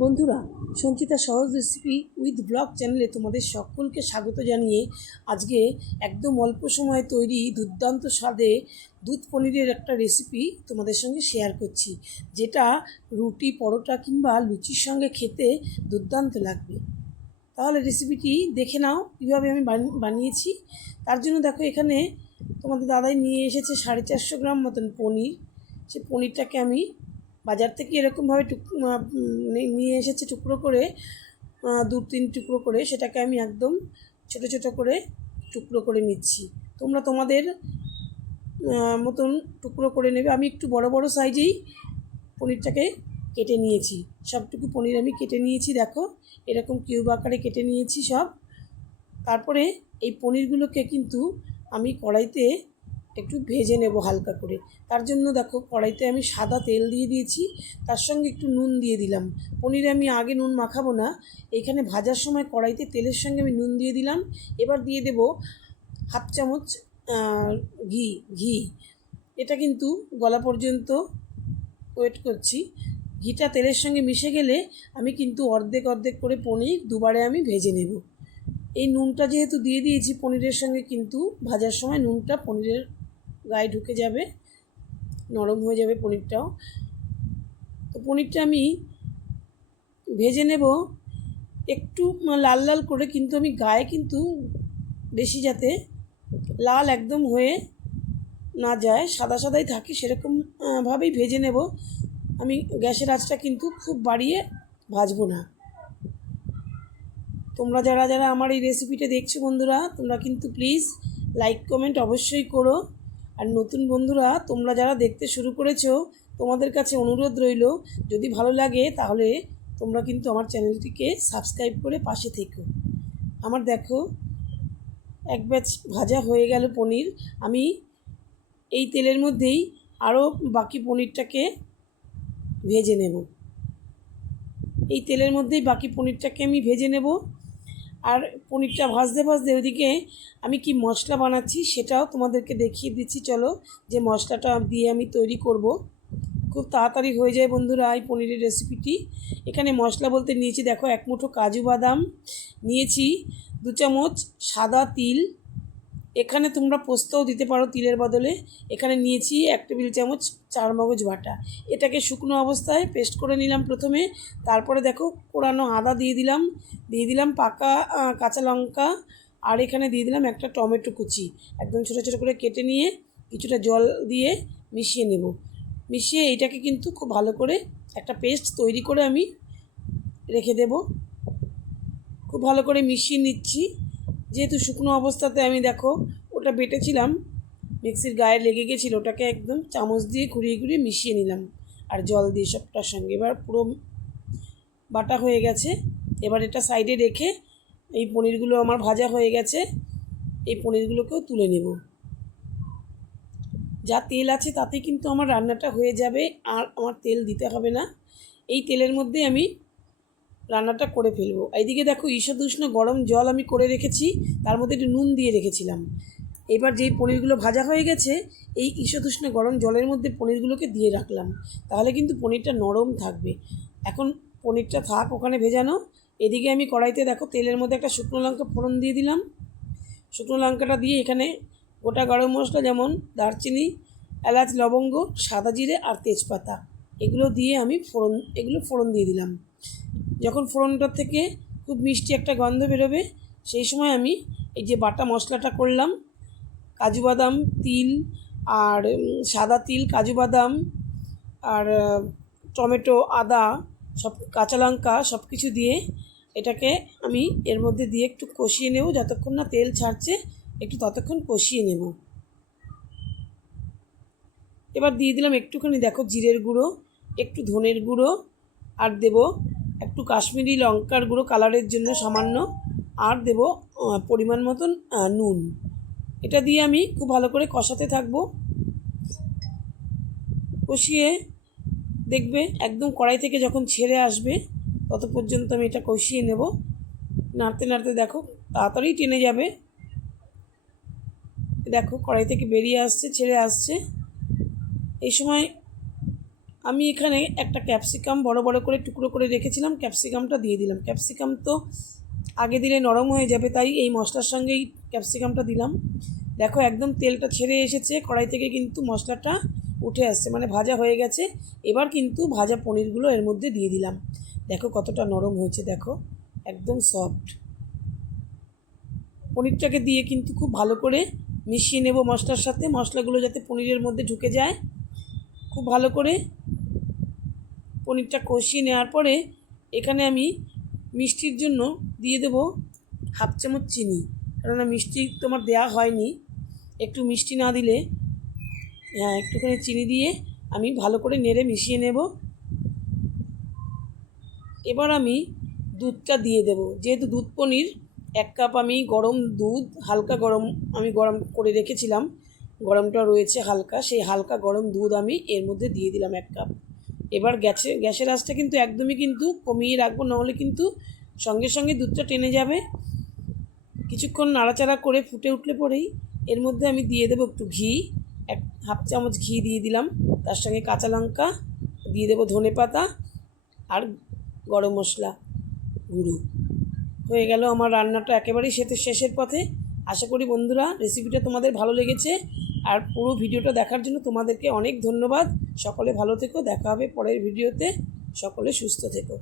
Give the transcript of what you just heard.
বন্ধুরা, সঞ্চিতা সহজ recipe with blog চ্যানেলে তোমাদের সকলকে স্বাগত জানিয়ে আজকে একদম অল্প সময়ে তৈরি দুর্দান্ত স্বাদে দুধ পনিরের একটা রেসিপি তোমাদের সঙ্গে শেয়ার করছি, যেটা রুটি, পরোটা কিংবা লুচির সঙ্গে খেতে দুর্দান্ত লাগবে। তাহলে রেসিপিটি দেখে নাও কীভাবে আমি বানিয়েছি। তার জন্য দেখো, এখানে তোমাদের দাদাই নিয়ে এসেছে 450 গ্রাম মতন পনির। সে পনিরটাকে আমি বাজার থেকে এরকমভাবে নিয়ে এসেছে টুকরো করে, 2-3 টুকরো করে। সেটাকে আমি একদম ছোটো ছোটো করে টুকরো করে নিচ্ছি। তোমরা তোমাদের মতন টুকরো করে নেবে। আমি একটু বড় বড় সাইজেই পনিরটাকে কেটে নিয়েছি। সবটুকু পনির আমি কেটে নিয়েছি, দেখো এরকম কিউব আকারে কেটে নিয়েছি সব। তারপরে এই পনিরগুলোকে কিন্তু আমি কড়াইতে একটু ভেজে নেব হালকা করে। তার জন্য দেখো, কড়াইতে আমি সাদা তেল দিয়ে দিয়েছি, তার সঙ্গে একটু নুন দিয়ে দিলাম। পনিরে আমি আগে নুন মাখাবো না, এইখানে ভাজার সময় কড়াইতে তেলের সঙ্গে আমি নুন দিয়ে দিলাম। এবার দিয়ে দেব হাফ চামচ ঘি। এটা কিন্তু গলা পর্যন্ত ওয়েট করছি। ঘিটা তেলের সঙ্গে মিশে গেলে আমি কিন্তু অর্ধেক অর্ধেক করে পনির দুবারে আমি ভেজে নেব। এই নুনটা যেহেতু দিয়ে দিয়েছি পনিরের সঙ্গে, কিন্তু ভাজার সময় নুনটা পনিরের গায়ে ঢুকে যাবে, নরম হয়ে যাবে পনিরটাও। তো পনিরটা আমি ভেজে নেব একটু লাল লাল করে, কিন্তু আমি গায়ে কিন্তু বেশি যাতে লাল একদম হয়ে না যায়, সাদা সাদাই থাকে, সেরকম ভাবেই ভেজে নেব। আমি গ্যাসের আঁচটা কিন্তু খুব বাড়িয়ে ভাজবো না। তোমরা যারা যারা আমার এই রেসিপিটা দেখছো বন্ধুরা, তোমরা কিন্তু প্লিজ লাইক কমেন্ট অবশ্যই করো। আর নতুন বন্ধুরা তোমরা যারা দেখতে শুরু করেছো, তোমাদের কাছে অনুরোধ রইল, যদি ভালো লাগে তাহলে তোমরা কিন্তু আমার চ্যানেলটিকে সাবস্ক্রাইব করে পাশে থেকো। আমার দেখো এক ব্যাচ ভাজা হয়ে গেল পনির। আমি এই তেলের মধ্যেই আরও বাকি পনিরটাকে ভেজে নেব। এই তেলের মধ্যেই বাকি পনিরটাকে আমি ভেজে নেব। আর পনিরটা ভাজতে ভাজতে ওইদিকে আমি কি মশলা বানাচ্ছি সেটাও তোমাদেরকে দেখিয়ে দিচ্ছি। চলো, যে মশলাটা দিয়ে আমি তৈরি করব, খুব তাড়াতাড়ি হয়ে যায় বন্ধুরা এই পনিরের রেসিপিটি। এখানে মশলা বলতে নিয়েছি, দেখো 1 মুঠো কাজু বাদাম নিয়েছি, 2 চামচ সাদা তিল, এখানে তোমরা পোস্তও দিতে পারো তিলের বদলে। এখানে নিয়েছি 1 টেবিল চামচ চারমগজ বাটা। এটাকে শুকনো অবস্থায় পেস্ট করে নিলাম প্রথমে। তারপরে দেখো কোরানো আদা দিয়ে দিলাম পাকা কাঁচা লঙ্কা, আর এখানে দিয়ে দিলাম একটা টমেটো কুচি, একদম ছোটো ছোটো করে কেটে নিয়ে কিছুটা জল দিয়ে মিশিয়ে নেব। মিশিয়ে এইটাকে কিন্তু খুব ভালো করে একটা পেস্ট তৈরি করে আমি রেখে দেব। খুব ভালো করে মিশিয়ে নিচ্ছি। যেহেতু শুকনো অবস্থাতে আমি দেখো ওটা বেটেছিলাম, মিক্সির গায়ে লেগে গেছিলো, ওটাকে একদম চামচ দিয়ে ঘুরিয়ে ঘুরিয়ে মিশিয়ে নিলাম আর জল দিয়ে সবটার সঙ্গে। এবার পুরো বাটা হয়ে গেছে। এবার এটা সাইডে রেখে, এই পনিরগুলো আমার ভাজা হয়ে গেছে, এই পনিরগুলোকেও তুলে নেব। যা তেল আছে তাতে কিন্তু আমার রান্নাটা হয়ে যাবে, আর আমার তেল দিতে হবে না। এই তেলের মধ্যে আমি রান্নাটা করে ফেলবো। এইদিকে দেখো ঈষদুষ্ণ গরম জল আমি করে রেখেছি, তার মধ্যে একটু নুন দিয়ে রেখেছিলাম। এবার যেই পনিরগুলো ভাজা হয়ে গেছে, এই ঈষদুষ্ণ গরম জলের মধ্যে পনিরগুলোকে দিয়ে রাখলাম, তাহলে কিন্তু পনিরটা নরম থাকবে। এখন পনিরটা থাক ওখানে ভেজানো। এদিকে আমি কড়াইতে দেখো তেলের মধ্যে একটা শুকনো লঙ্কা ফোড়ন দিয়ে দিলাম। শুকনো লঙ্কাটা দিয়ে এখানে গোটা গরম মশলা যেমন দারচিনি, এলাচ, লবঙ্গ, সাদা জিরে আর তেজপাতা, এগুলো দিয়ে আমি ফোড়ন দিয়ে দিলাম। যখন ফোড়নটার থেকে খুব মিষ্টি একটা গন্ধ বেরোবে, সেই সময় আমি এই যে বাটা মশলাটা করলাম, কাজু বাদাম, তিল আর সাদা তিল, কাজু বাদাম আর টমেটো, আদা, সব কাঁচা লঙ্কা সব কিছু দিয়ে এটাকে আমি এর মধ্যে দিয়ে একটু কষিয়ে নেব। যতক্ষণ না তেল ছাড়ছে একটু ততক্ষণ কষিয়ে নেব। এবার দিয়ে দিলাম একটুখানি দেখো জিরের গুঁড়ো, একটু ধনের গুঁড়ো, আর দেব একটু কাশ্মীরি লঙ্কার গুঁড়ো কালারের জন্য সামান্য, আর দেব পরিমাণ মতন নুন। এটা দিয়ে আমি খুব ভালো করে কষাতে থাকবো। কষিয়ে দেখবে একদম কড়াই থেকে যখন ছেড়ে আসবে, তত পর্যন্ত আমি এটা কষিয়ে নেব। নাড়তে নাড়তে দেখো তাড়াতাড়ি টেনে যাবে। দেখো কড়াই থেকে বেরিয়ে আসছে, ছেড়ে আসছে। এই সময় আমি এখানে একটা ক্যাপসিকাম বড় বড় করে টুকরো করে রেখেছিলাম, ক্যাপসিকামটা দিয়ে দিলাম। ক্যাপসিকাম তো আগে দিলে নরম হয়ে যাবে, তাই এই মশলার সঙ্গেই ক্যাপসিকামটা দিলাম। দেখো একদম তেলটা ছেড়ে এসেছে কড়াই থেকে, কিন্তু মশলাটা উঠে আসছে, মানে ভাজা হয়ে গেছে। এবার কিন্তু ভাজা পনিরগুলো এর মধ্যে দিয়ে দিলাম। দেখো কতটা নরম হয়েছে, দেখো একদম সফট। পনিরটাকে দিয়ে কিন্তু খুব ভালো করে মিশিয়ে নেব মশলার সাথে, মশলাগুলো যাতে পনিরের মধ্যে ঢুকে যায়। খুব ভালো করে পনিরটা কষিয়ে নেওয়ার পরে এখানে আমি মিষ্টির জন্য দিয়ে দেবো 1/2 চামচ চিনি, কেননা মিষ্টি তোমার দেওয়া হয়নি। একটু মিষ্টি না দিলে, হ্যাঁ একটুখানি চিনি দিয়ে আমি ভালো করে নেড়ে মিশিয়ে নেব। এবার আমি দুধটা দিয়ে দেব। যেহেতু দুধ পনির, 1 কাপ আমি গরম দুধ, হালকা গরম আমি গরম করে রেখেছিলাম, গরমটা রয়েছে হালকা, সেই হালকা গরম দুধ আমি এর মধ্যে দিয়ে দিলাম 1 কাপ। এবার গ্যাসের আঁচটা কিন্তু একদমই কিন্তু কমিয়ে রাখবো, নাহলে কিন্তু সঙ্গে সঙ্গে দুধটা টেনে যাবে। কিছুক্ষণ নাড়াচাড়া করে ফুটে উঠলে পরেই এর মধ্যে আমি দিয়ে দেবো একটু ঘি, 1/2 চামচ ঘি দিয়ে দিলাম। তার সঙ্গে কাঁচা লঙ্কা দিয়ে দেবো, ধনে পাতা আর গরম মশলা গুঁড়ো। হয়ে গেল আমার রান্নাটা একেবারেই শেষের পথে। আশা করি বন্ধুরা রেসিপিটা তোমাদের ভালো লেগেছে, আর পুরো ভিডিওটা দেখার জন্য তোমাদেরকে অনেক ধন্যবাদ। সকলে ভালো থেকো, দেখা হবে পরের ভিডিওতে। সকলে সুস্থ থেকো।